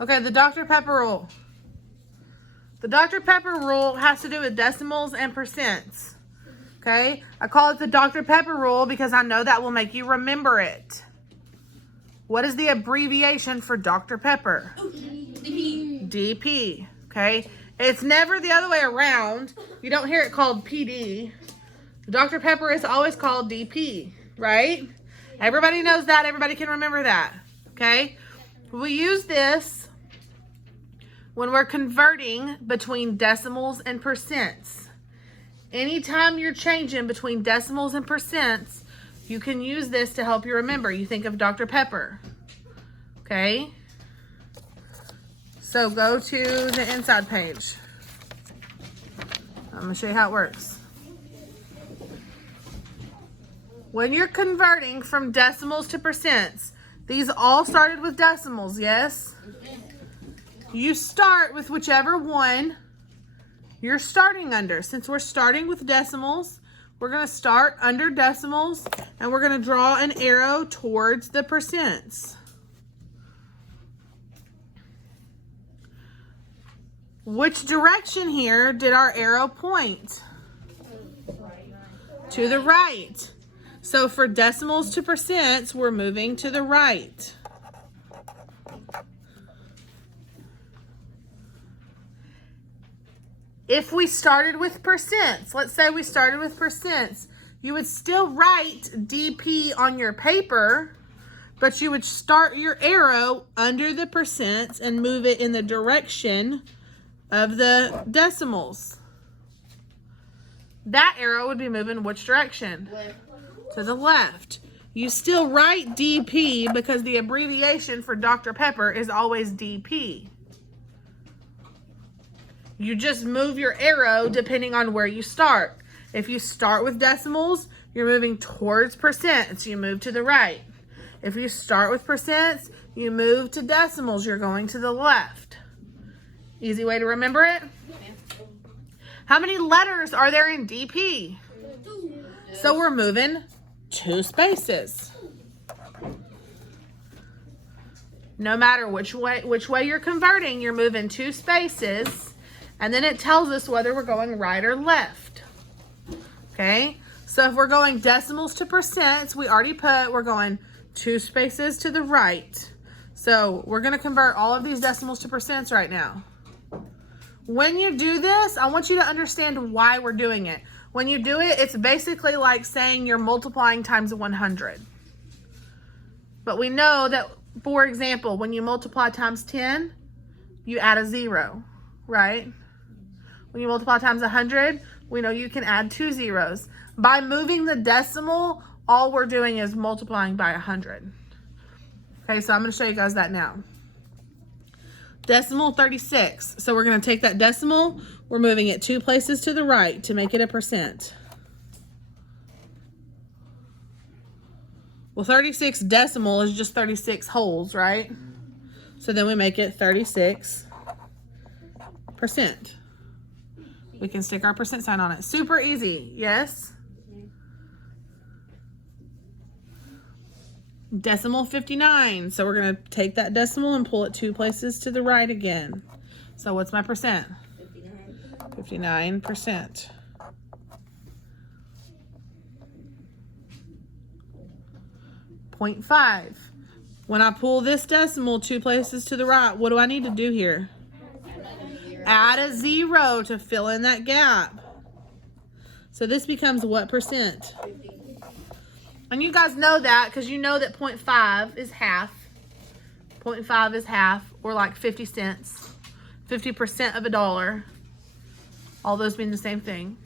Okay, the Dr. Pepper rule. The Dr. Pepper rule has to do with decimals and percents. Okay? I call it the Dr. Pepper rule because I know that will make you remember it. What is the abbreviation for Dr. Pepper? DP. DP. Okay? It's never the other way around. You don't hear it called PD. Dr. Pepper is always called DP, right? Everybody knows that. Everybody can remember that. Okay? We use this when we're converting between decimals and percents. Anytime you're changing between decimals and percents, you can use this to help you remember. You think of Dr. Pepper. Okay? So go to the inside page. I'm going to show you how it works. When you're converting from decimals to percents, these all started with decimals, yes? You start with whichever one you're starting under. Since we're starting with decimals, we're going to start under decimals and we're going to draw an arrow towards the percents. Which direction here did our arrow point? To the right. So for decimals to percents, we're moving to the right. If we started with percents, let's say we started with percents, you would still write DP on your paper, but you would start your arrow under the percents and move it in the direction of the decimals. That arrow would be moving which direction? Left. To the left. You still write DP because the abbreviation for Dr. Pepper is always DP. You just move your arrow depending on where you start. If you start with decimals, you're moving towards percents. You move to the right. If you start with percents, you move to decimals. You're going to the left. Easy way to remember it? How many letters are there in DP? So we're moving 2 spaces. No matter which way you're converting, you're moving 2 spaces. And then it tells us whether we're going right or left. Okay? So if we're going decimals to percents, we already put we're going 2 spaces to the right. So we're going to convert all of these decimals to percents right now. When you do this, I want you to understand why we're doing it. When you do it, it's basically like saying you're multiplying times 100. But we know that, for example, when you multiply times 10, you add a 0, right? When you multiply times 100, we know you can add 2 zeros. By moving the decimal, all we're doing is multiplying by 100. Okay, so I'm going to show you guys that now. Decimal 36. So we're going to take that decimal, we're moving it 2 places to the right to make it a percent. Well, 36 decimal is just 36 wholes, right? So then we make it 36%. We can stick our percent sign on it. Super easy, yes? Decimal 59. So we're going to take that decimal and pull it 2 places to the right again. So what's my percent? 59%. .5. When I pull this decimal 2 places to the right, what do I need to do here? Add a 0 to fill in that gap. So this becomes what percent? And you guys know that because you know that 0.5 is half. 0.5 is half, or like 50 cents. 50% of $1. All those mean the same thing.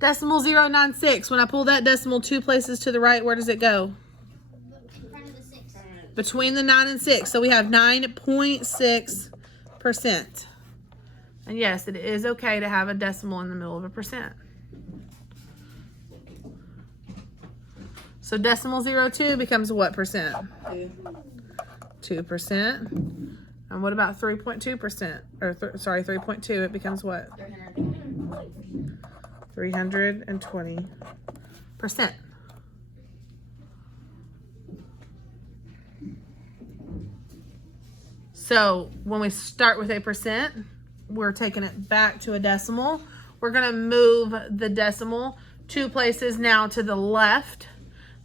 Decimal 096. When I pull that decimal 2 places to the right, where does it go? In front of the 6. Between the 9 and 6. So we have 9.6%. And yes, it is okay to have a decimal in the middle of a percent. So decimal 02 becomes what percent? 2%. And what about 3.2%? Or sorry, 3.2, it becomes what? 320%. So when we start with a percent, we're taking it back to a decimal. We're gonna move the decimal 2 places now to the left.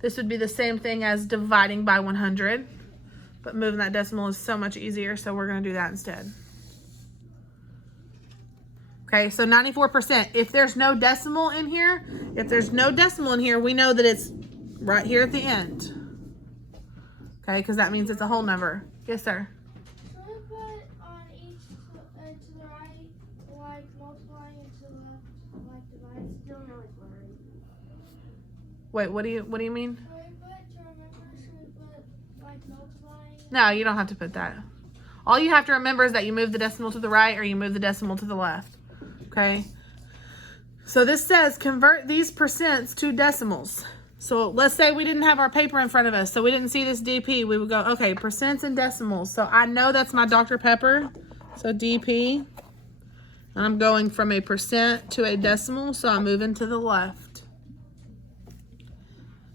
This would be the same thing as dividing by 100, but moving that decimal is so much easier, so we're gonna do that instead. Okay, so 94%. If there's no decimal in here, we know that it's right here at the end. Okay, because that means it's a whole number. Yes, sir. Should we put on each to the right, like multiplying, and to the left, like dividing? Still really blurry. Wait, what do you mean? Should we put like multiplying? No, you don't have to put that. All you have to remember is that you move the decimal to the right or you move the decimal to the left. Okay? So this says convert these percents to decimals. So let's say we didn't have our paper in front of us, so we didn't see this DP. We would go, okay, percents and decimals. So I know that's my Dr. Pepper. So DP. And I'm going from a percent to a decimal, so I'm moving to the left.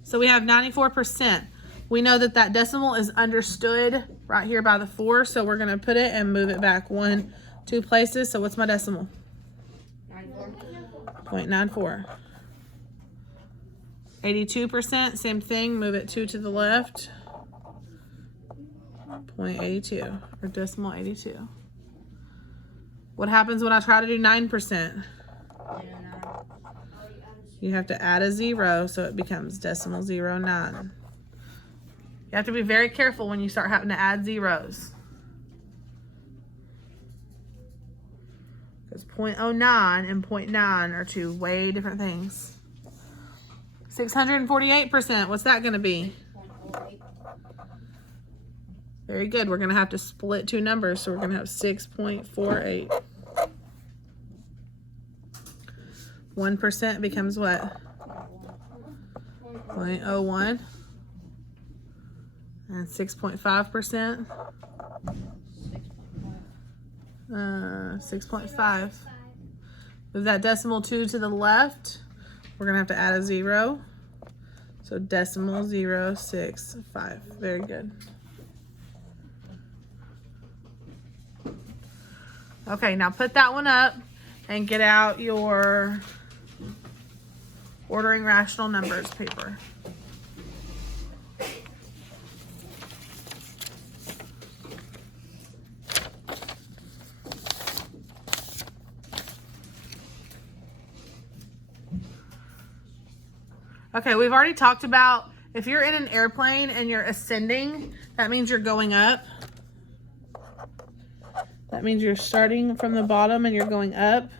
So we have 94%. We know that that decimal is understood right here by the 4, so we're going to put it and move it back 1, 2 places. So what's my decimal? 0.94. 82%, same thing, move it 2 to the left. 0.82, or decimal 82. What happens when I try to do 9%? You have to add a 0, so it becomes decimal 09. You have to be very careful when you start having to add zeros. Because 0.09 and 0.9 are 2 way different things. 648%, what's that going to be? Very good. We're going to have to split 2 numbers, so we're going to have 6.48. 1% becomes what? 0.01. And 6.5%? 6.5. Move that decimal 2 to the left. We're going to have to add a 0. So decimal 0.65. Very good. Okay, now put that one up and get out your ordering rational numbers paper. Okay, we've already talked about if you're in an airplane and you're ascending, that means you're going up. That means you're starting from the bottom and you're going up.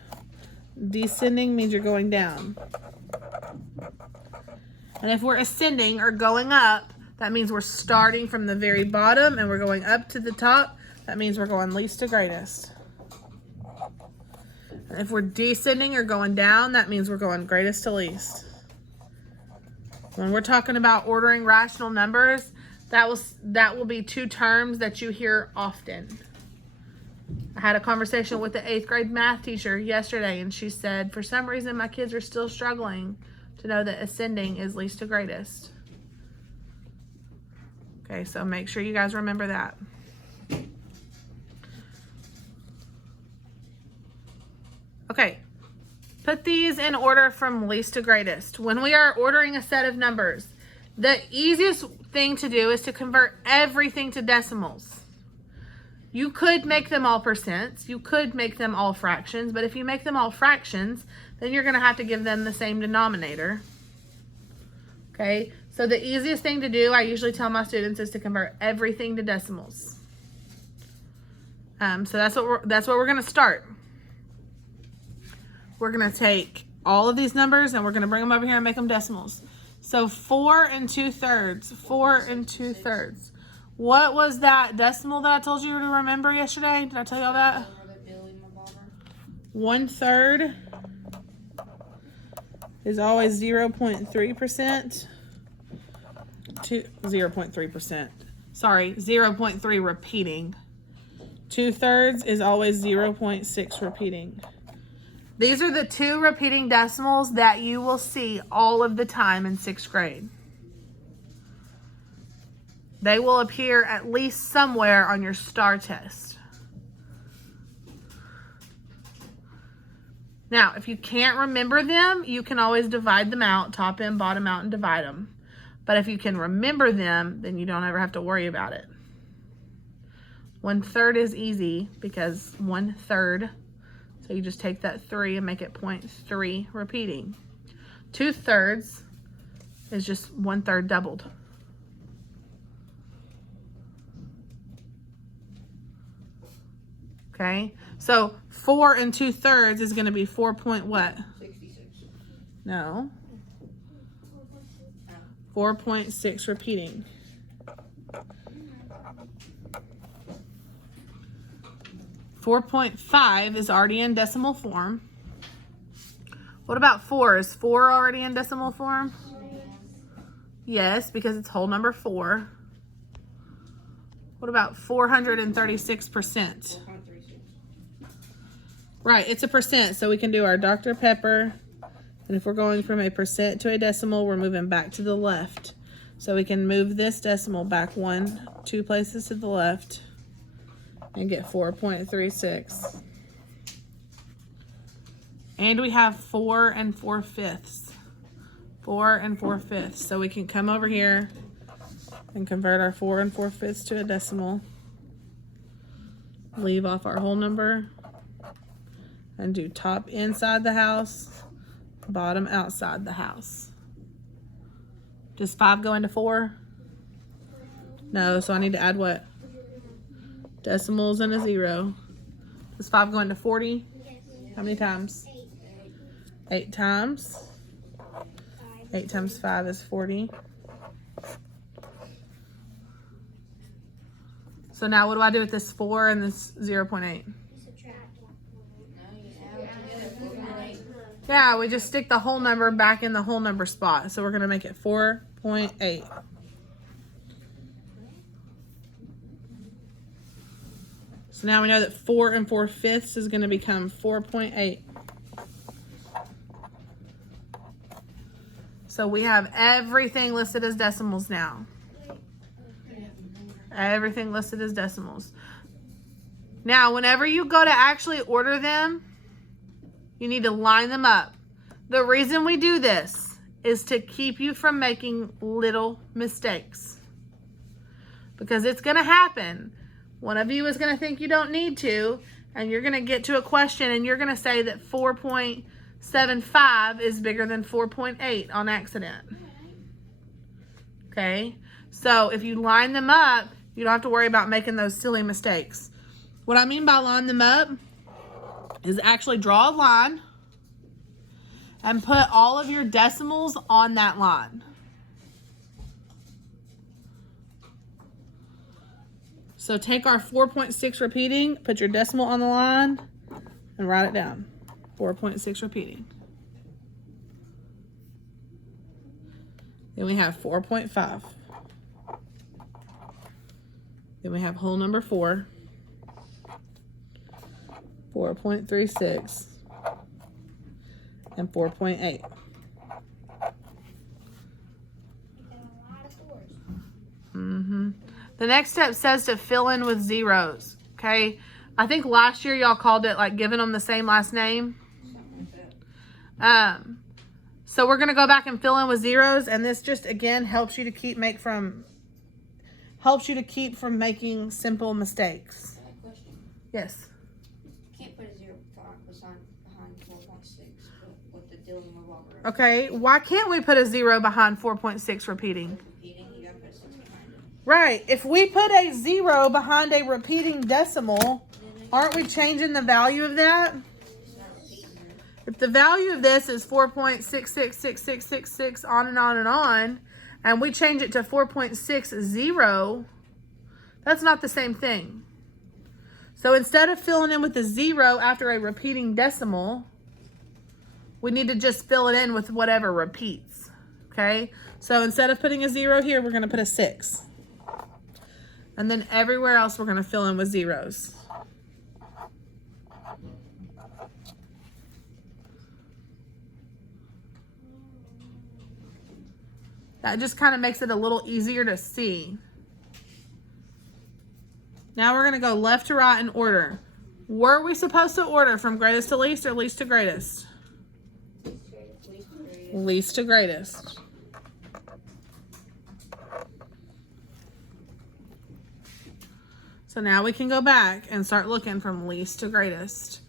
Descending means you're going down. And if we're ascending or going up, that means we're starting from the very bottom and we're going up to the top. That means we're going least to greatest. And if we're descending or going down, that means we're going greatest to least. When we're talking about ordering rational numbers, that will be 2 terms that you hear often. I had a conversation with the 8th grade math teacher yesterday, and she said, for some reason, my kids are still struggling to know that ascending is least to greatest. Okay, so make sure you guys remember that. Okay. Put these in order from least to greatest. When we are ordering a set of numbers, the easiest thing to do is to convert everything to decimals. You could make them all percents. You could make them all fractions. But if you make them all fractions, then you're going to have to give them the same denominator. Okay? So the easiest thing to do, I usually tell my students, is to convert everything to decimals. So that's what we're going to start. We're going to take all of these numbers and we're going to bring them over here and make them decimals. So 4 2/3. 4 2/3. What was that decimal that I told you to remember yesterday? Did I tell y'all that? 1/3 is always 0.3%. 0.3%. Sorry, 0.3 repeating. 2/3 is always 0.6 repeating. These are the 2 repeating decimals that you will see all of the time in 6th grade. They will appear at least somewhere on your STAR test. Now, if you can't remember them, you can always divide them out, top in, bottom out, and divide them. But if you can remember them, then you don't ever have to worry about it. 1/3 is easy because 1/3. So you just take that 3 and make it 0.3 repeating. 2/3 is just 1/3 doubled. Okay, so 4 and 2/3 is going to be 4 point what? 66. No. 4.6 repeating. .5 is already in decimal form. What about 4? Is 4 already in decimal form? Yes, because it's whole number 4. What about 436%? 4.36. Right, it's a percent, so we can do our Dr. Pepper. And if we're going from a percent to a decimal, we're moving back to the left. So we can move this decimal back 2 places to the left and get 4.36. And we have 4 and 4/5. 4 and 4/5. So we can come over here and convert our 4 and 4/5 to a decimal. Leave off our whole number. And do top inside the house, bottom outside the house. Does 5 go into 4? No, so I need to add what? Decimals and a 0. Does 5 go into 40? How many times? 8 times. 8 times 5 is 40. So now what do I do with this 4 and this 0.8? Yeah, we just stick the whole number back in the whole number spot. So we're going to make it 4.8. So now we know that 4 and 4/5 is going to become 4.8. So we have everything listed as decimals now. Everything listed as decimals. Now, whenever you go to actually order them, you need to line them up. The reason we do this is to keep you from making little mistakes. Because it's going to happen. One of you is going to think you don't need to, and you're going to get to a question and you're going to say that 4.75 is bigger than 4.8 on accident. Okay? So if you line them up, you don't have to worry about making those silly mistakes. What I mean by line them up is actually draw a line and put all of your decimals on that line. So take our 4.6 repeating, put your decimal on the line, and write it down. 4.6 repeating. Then we have 4.5. Then we have whole number 4. 4.36. And 4.8. The next step says to fill in with zeros. Okay. I think last year y'all called it like giving them the same last name. So we're going to go back and fill in with zeros. And this just, again, helps you to keep from making simple mistakes. Question. Yes. Can't put a 0 behind 4.6, but with the dealing with what we're Okay. Why can't we put a 0 behind 4.6 repeating? repeating, you gotta put a 6 behind it. Right. If we put a 0 behind a repeating decimal, aren't we changing the value of that? It's not repeating it. If the value of this is 4.666666 on and on and on, and we change it to 4.60, that's not the same thing. So instead of filling in with a 0 after a repeating decimal, we need to just fill it in with whatever repeats. Okay? So instead of putting a 0 here, we're going to put a 6. And then everywhere else, we're going to fill in with zeros. That just kind of makes it a little easier to see. Now we're going to go left to right in order. Were we supposed to order from greatest to least or least to greatest? Least to greatest. So now we can go back and start looking from least to greatest.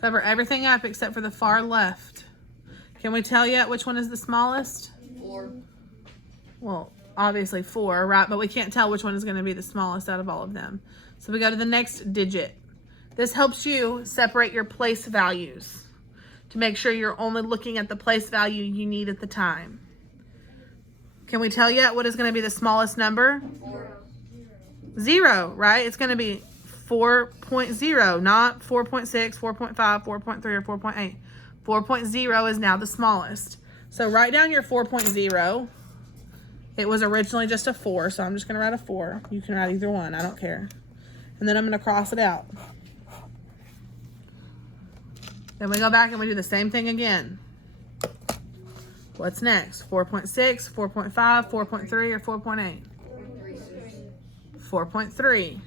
Cover everything up except for the far left. Can we tell yet which one is the smallest? 4. Well, obviously 4, right? But we can't tell which one is going to be the smallest out of all of them. So we go to the next digit. This helps you separate your place values to make sure you're only looking at the place value you need at the time. Can we tell yet what is going to be the smallest number? 4. 0, right? It's going to be 4.0, not 4.6, 4.5, 4.3, or 4.8. 4.0 is now the smallest. So write down your 4.0. It was originally just a 4, so I'm just going to write a 4. You can write either one. I don't care. And then I'm going to cross it out. Then we go back and we do the same thing again. What's next? 4.6, 4.5, 4.3, or 4.8? 4.3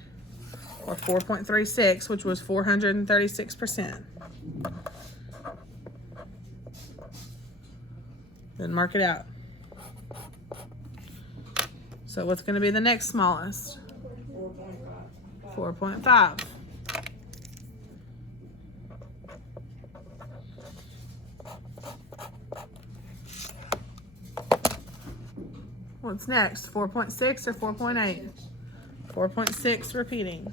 or 4.36, which was 436%. Then mark it out. So what's going to be the next smallest? 4.5. What's next? 4.6 or 4.8? 4.6 repeating,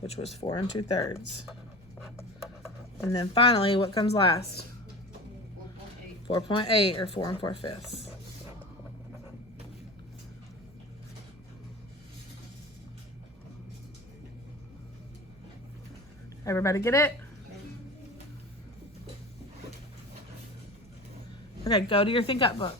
which was 4 2/3. And then finally, what comes last? 4.8 or 4 4/5. Everybody get it? Okay, go to your Think Up book.